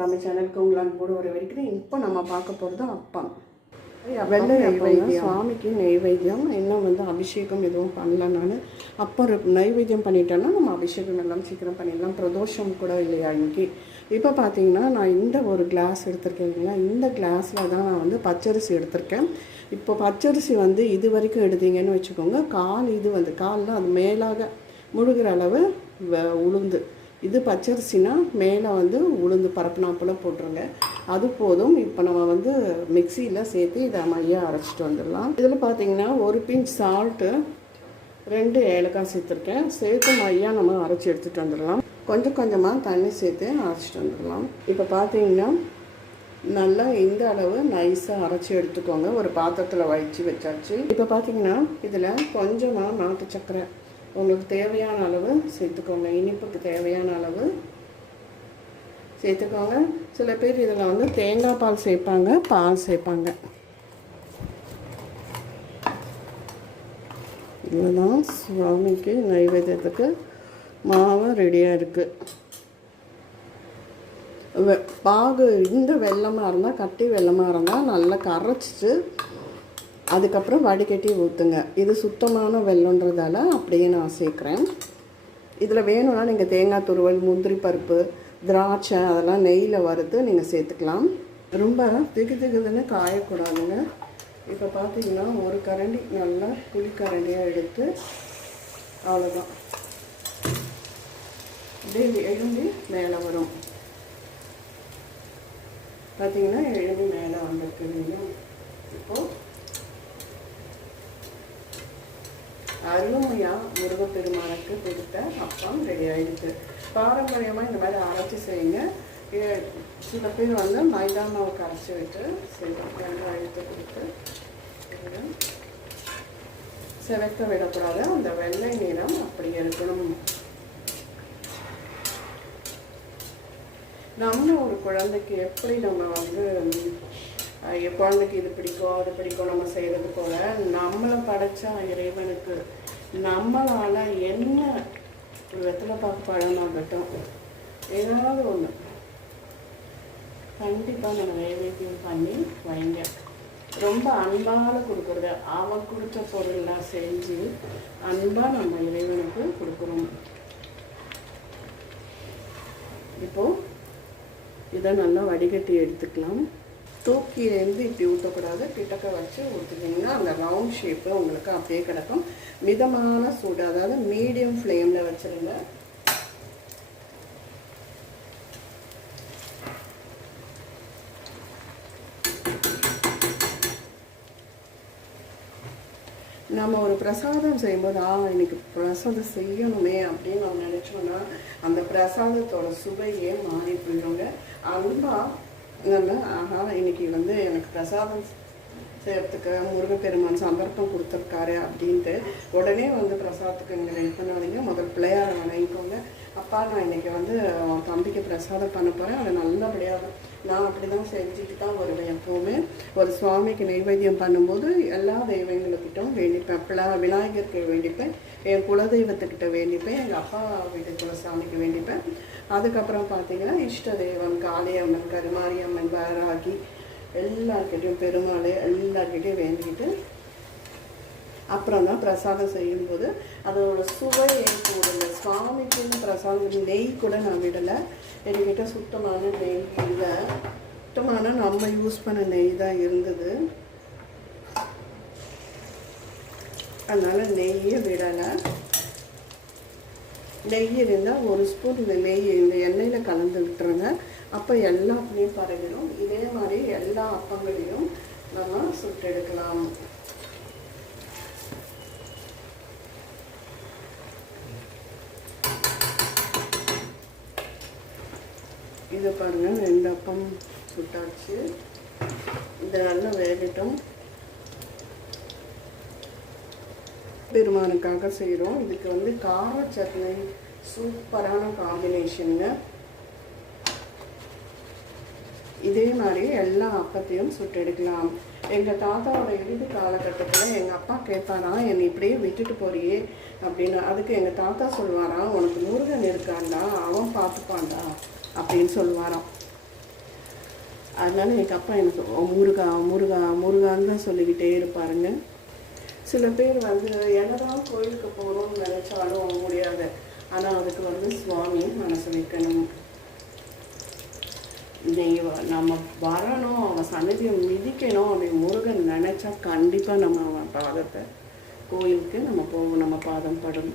தமிழ் சேனலுக்கு உங்களை அன்போடு வரவேற்கிறேன். இப்போ நம்ம பார்க்க போகிறது அப்பம் வெள்ளை நெய்வேத்தியம் சுவாமிக்கு நெய்வேத்தியம் இன்னும் வந்து அபிஷேகம் எதுவும் பண்ணல நான். அப்போ நைவேத்தியம் பண்ணிட்டேன்னா நம்ம அபிஷேகம் எல்லாம் சீக்கிரம் பண்ணிடலாம். பிரதோஷம் கூட இல்லையா இன்னைக்கு? இப்போ பார்த்தீங்கன்னா நான் இந்த ஒரு கிளாஸ் எடுத்திருக்கேன் இல்லைங்களா? இந்த கிளாஸில் தான் நான் வந்து பச்சரிசி எடுத்திருக்கேன். இப்போ பச்சரிசி வந்து இது வரைக்கும் எடுத்தீங்கன்னு வச்சுக்கோங்க. கால் இது வந்து காலில் அது மேலாக முழுகிற அளவு உளுந்து. இது பச்சரிசினா மேலே வந்து உளுந்து பரப்புனாப்பில் போட்டுருங்க. அது போதும். இப்போ நம்ம வந்து மிக்சியில் சேர்த்து இதை மையாக அரைச்சிட்டு வந்துடலாம். இதில் பார்த்தீங்கன்னா ஒரு பிஞ்ச் சால்ட்டு ரெண்டு ஏலக்காய் சேர்த்துருக்கேன். சேர்த்து மையாக நம்ம அரைச்சி எடுத்துகிட்டு வந்துடலாம். கொஞ்சம் கொஞ்சமாக தண்ணி சேர்த்து அரைச்சிட்டு வந்துடலாம். இப்போ பார்த்தீங்கன்னா நல்லா இந்த அளவு நைஸாக அரைச்சி எடுத்துக்கோங்க. ஒரு பாத்திரத்தில் வச்சு வச்சாச்சு. இப்போ பார்த்தீங்கன்னா இதில் கொஞ்சமாக நாட்டு சக்கரை உங்களுக்கு தேவையான அளவு சேர்த்துக்கோங்க. இனிப்புக்கு தேவையான அளவு சேர்த்துக்கோங்க. சில பேர் இதில் வந்து தேங்காய் பால் சேர்ப்பாங்க பால் சேர்ப்பாங்க. இதுதான் சுவாமிக்கு நைவேத்தியத்துக்கு மாவு ரெடியாக இருக்குது வெ- பாகு இந்த வெள்ளமாக இருந்தால் கட்டி வெள்ளமாக இருந்தால் நல்லா கரைச்சிட்டு அதுக்கப்புறம் வடிகட்டி ஊற்றுங்க இது சுத்தமான வெள்ளன்றதால அப்படியே நான் சேர்க்குறேன். இதில் வேணும்னா நீங்கள் தேங்காய் துருவல் முந்திரி பருப்பு திராட்சை அதெல்லாம் நெய்யில் வறுத்து நீங்கள் சேர்த்துக்கலாம். ரொம்ப திகு திகுதுன்னு காயக்கூடாதுங்க. இப்போ பார்த்தீங்கன்னா ஒரு கரண்டி நல்லா புளிக்கரண்டியாக எடுத்து அவ்வளோதான் அப்படியே எழும்பி மேலே வரும். பார்த்தீங்கன்னா எழும்பி மேலே வந்திருக்கு இல்லையா இப்போது அருமையாக முருகப்பெருமானுக்கு கொடுத்த அப்பம் ரெடி ஆகிடுது பாரம்பரியமாக இந்த மாதிரி அரைச்சி செய்யுங்க. சில பேர் வந்து மைதா மாவு கரைச்சி விட்டு செய்வாங்க வெங்காயத்தை கொடுத்து இதை செவக்க விடக்கூடாது. அந்த வெள்ளை நிறம் அப்படி இருக்கணும். நம்ம ஒரு குழந்தைக்கு எப்படி நம்ம வந்து என் குழந்தைக்கு இது பிடிக்கும் அது பிடிக்கும் நம்ம செய்கிறது போல நம்மளை படைச்சா இறைவனுக்கு நம்மளால் என்ன ஒரு வெத்தலை பாக்கு பழமாகட்டும் ஏதாவது ஒன்று கண்டிப்பாக நம்ம நைவேத்தியம் பண்ணி வைங்க. ரொம்ப அன்பால் கொடுக்குறது அவன் கொடுத்த பொருள்லாம் செஞ்சு அன்பாக நம்ம இறைவனுக்கு கொடுக்குறோம் இப்போது இதை நல்லா வடிகட்டி எடுத்துக்கலாம். தூக்கிலேருந்து இப்படி ஊற்றக்கூடாது கிட்டக்க வச்சு ஊற்றுட்டிங்கன்னா அந்த ரவுண்ட் ஷேப்பு உங்களுக்கு அப்படியே கிடக்கும். மிதமான சூடு அதாவது மீடியம் ஃப்ளேமில் வச்சுருங்க நம்ம ஒரு பிரசாதம் செய்யும்போது ஆ இன்னைக்கு பிரசாதம் செய்யணுமே அப்படின்னு நம்ம நினச்சோன்னா அந்த பிரசாதத்தோட சுவையே மாறி போயிடுங்க. அன்பாக நல்லா ஆஹா இன்னைக்கு வந்து எனக்கு பிரசாதம் செய்யறதுக்கு முருகப்பெருமான் சந்தர்ப்பம் கொடுத்துருக்காரு அப்படின்ட்டு உடனே வந்து பிரசாதத்துக்கு நீங்கள் ரெடி பண்ணாதீங்க. முதல் பிள்ளையார வணங்கிக்கோங்க அப்பா நான் இன்றைக்கி வந்து அவன் தம்பிக்கு பிரசாதம் பண்ண போகிறேன் அதை நல்லபடியாக நான் அப்படி தான் செஞ்சுட்டு தான் வருவேன் எப்போவுமே. ஒரு சுவாமிக்கு நைவேத்தியம் பண்ணும்போது எல்லா தெய்வங்களுக்கிட்டும் வேண்டிப்பேன். பிள்ளை விநாயகருக்கு வேண்டிப்பேன். என் குலதெய்வத்துக்கிட்ட வேண்டிப்பேன். எங்கள் அப்பா வீட்டு குலசாமிக்கு வேண்டிப்பேன். அதுக்கப்புறம் பார்த்தீங்கன்னா இஷ்ட தெய்வம் காளியம்மன் கருமாரியம்மன் வாராகி எல்லாருக்கிட்டையும் பெருமாள் எல்லாருக்கிட்டையும் வேண்டிக்கிட்டு அப்புறம் தான் பிரசாதம் செய்யும்போது அதோட எனக்கு கூடுங்க சுவாமிக்குன்னு பிரசாதம் நெய் கூட நான் விடலை. என்கிட்ட சுத்தமான நெய் இல்லை. சுத்தமான நம்ம யூஸ் பண்ண நெய் தான் இருந்தது. அதனால் நெய்யை விடலை. நெய் இருந்தால் ஒரு ஸ்பூன் இந்த நெய் இந்த எண்ணெயில் கலந்து விட்டுருங்க. அப்போ எல்லாத்துலேயும் பரவிடும். இதே மாதிரி எல்லா அப்பங்களையும் நம்ம சுட்டெடுக்கலாம். இதை பாருங்க ரெண்டு அப்பம் சுட்டாச்சு. இதை நல்லா வேகட்டும். பெருமானுக்காக செய்கிறோம் இதுக்கு வந்து கார சட்னி சூப்பரான காம்பினேஷனுங்க இதே மாதிரி எல்லா அப்பத்தையும் சுட்டெடுக்கலாம். எங்கள் தாத்தாவோட இறுதி காலகட்டத்தில் எங்கள் அப்பா கேட்பாராம் என்னை இப்படியே விட்டுட்டு போறியே அப்படின்னு. அதுக்கு எங்கள் தாத்தா சொல்லுவாராம் உனக்கு முருகன் இருக்காண்டா அவன் பார்த்துப்பான்டா அப்படின்னு சொல்லுவாராம் அதனால எங்கள் அப்பா எனக்கு முருகா முருகா முருகான்னு தான் சொல்லிக்கிட்டே இருப்பாருங்க. சில பேர் வந்து என்னதான் கோயிலுக்கு போகணும்னு நினச்சாலும் முடியாது. ஆனால் அதுக்கு வந்து சுவாமி மனசு வைக்கணும். தெய்வம் நம்ம வரணும் அவன் சன்னதியை மிதிக்கணும் அப்படி முருகன் நினச்சா கண்டிப்பாக நம்ம அவன் பாதத்தை கோயிலுக்கு நம்ம போவோம் நம்ம பாதம் படும்.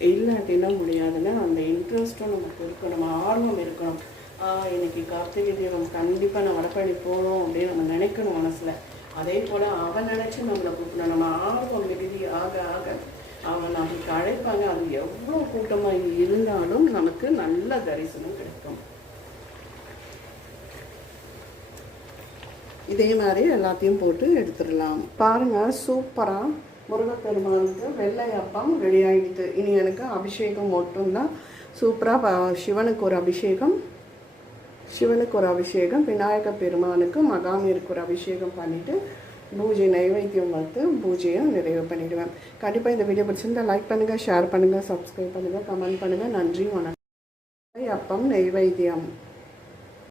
இல்லாட்டினா முடியாதுன்னா அந்த இன்ட்ரெஸ்ட்டும் நமக்கு இருக்கணும் நம்ம ஆர்வம் இருக்கணும். ஆஹ் இன்னைக்கு கார்த்திகை தீபம் கண்டிப்பாக நான் வடபழனி போகணும் அப்படின்னு நம்ம நினைக்கணும் மனசில். அதே போல் அவன் நினச்சி நம்மளை கூப்பிடணும். நம்ம ஆர்வம் மிகுதி ஆக ஆக அவன் நமக்கு அழைப்பாங்க. அது எவ்வளோ கூட்டமாக இருந்தாலும் நமக்கு நல்ல தரிசனம் கிடைக்கும். இதே மாதிரி எல்லாத்தையும் போட்டு எடுத்துடலாம். பாருங்க சூப்பரா முருகப்பெருமானுக்கு வெள்ளை அப்பம் ரெடி ஆகிடுது இனி எனக்கு அபிஷேகம் மட்டும்தான். சூப்பராக சிவனுக்கு ஒரு அபிஷேகம். சிவனுக்கு ஒரு அபிஷேகம் விநாயக பெருமானுக்கு மகாமீருக்கு ஒரு அபிஷேகம் பண்ணிவிட்டு பூஜை நைவேத்தியம் வந்து பூஜையை நிறைவு பண்ணிவிடுவேன் கண்டிப்பாக இந்த வீடியோ பிடிச்சிருந்தால் லைக் பண்ணுங்கள் ஷேர் பண்ணுங்கள் சப்ஸ்கிரைப் பண்ணுங்கள் கமெண்ட் பண்ணுங்கள் நன்றி வணக்கம். அப்பம் நைவேத்தியம்.